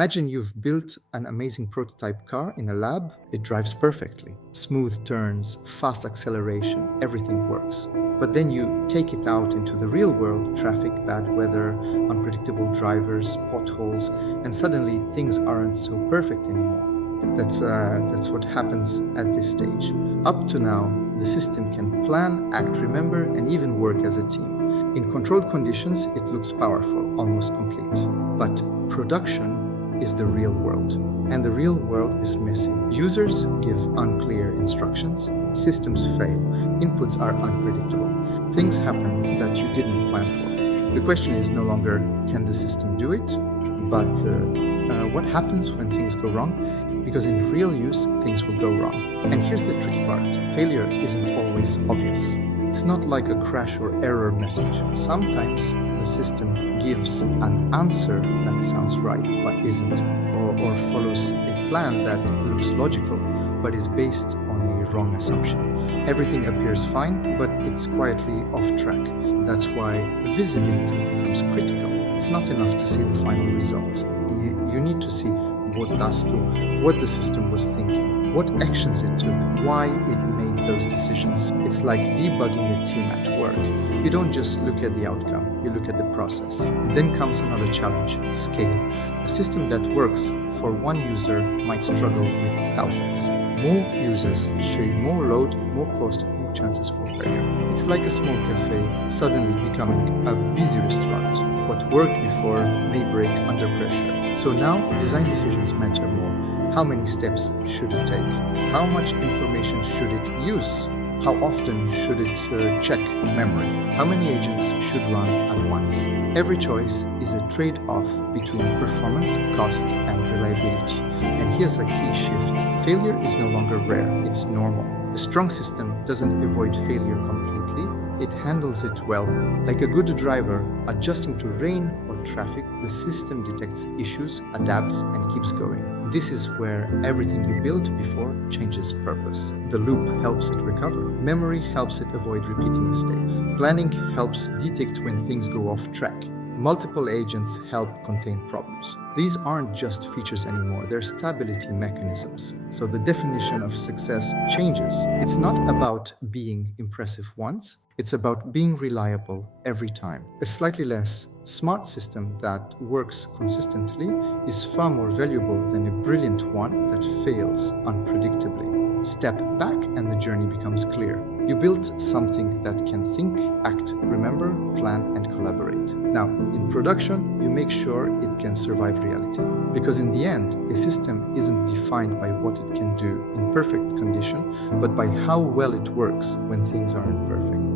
Imagine you've built an amazing prototype car in a lab. It drives perfectly. Smooth turns, fast acceleration, everything works. But then you take it out into the real world, traffic, bad weather, unpredictable drivers, potholes, and suddenly things aren't so perfect anymore. That's what happens at this stage. Up to now, the system can plan, act, remember, and even work as a team. In controlled conditions, it looks powerful, almost complete. But production is the real world, and the real world is messy. Users give unclear instructions, systems fail, inputs are unpredictable, things happen that you didn't plan for. The question is no longer, can the system do it? But what happens when things go wrong? Because in real use, things will go wrong. And here's the tricky part. Failure isn't always obvious. It's not like a crash or error message. Sometimes the system gives an answer that sounds right but isn't, or follows a plan that looks logical but is based on a wrong assumption. Everything appears fine, but it's quietly off track. That's why visibility becomes critical. It's not enough to see the final result. You need to see what the system was thinking, what actions it took, why it made those decisions. It's like debugging a team at work. You don't just look at the outcome, you look at the process. Then comes another challenge, scale. A system that works for one user might struggle with thousands. More users show more load, more cost, more chances for failure. It's like a small cafe suddenly becoming a busy restaurant. What worked before may break under pressure. So now, design decisions matter more. How many steps should it take? How much information should it use? How often should it check memory? How many agents should run at once? Every choice is a trade-off between performance, cost, and reliability. And here's a key shift. Failure is no longer rare, it's normal. A strong system doesn't avoid failure completely, it handles it well. Like a good driver, adjusting to rain or traffic, the system detects issues, adapts, and keeps going. This is where everything you built before changes purpose. The loop helps it recover. Memory helps it avoid repeating mistakes. Planning helps detect when things go off track. Multiple agents help contain problems. These aren't just features anymore, they're stability mechanisms. So the definition of success changes. It's not about being impressive once, it's about being reliable every time. A slightly less smart system that works consistently is far more valuable than a brilliant one that fails unpredictably. Step back and the journey becomes clear. You built something that can think, act, remember, plan, and collaborate. Now, in production, you make sure it can survive reality. Because in the end, a system isn't defined by what it can do in perfect condition, but by how well it works when things aren't perfect.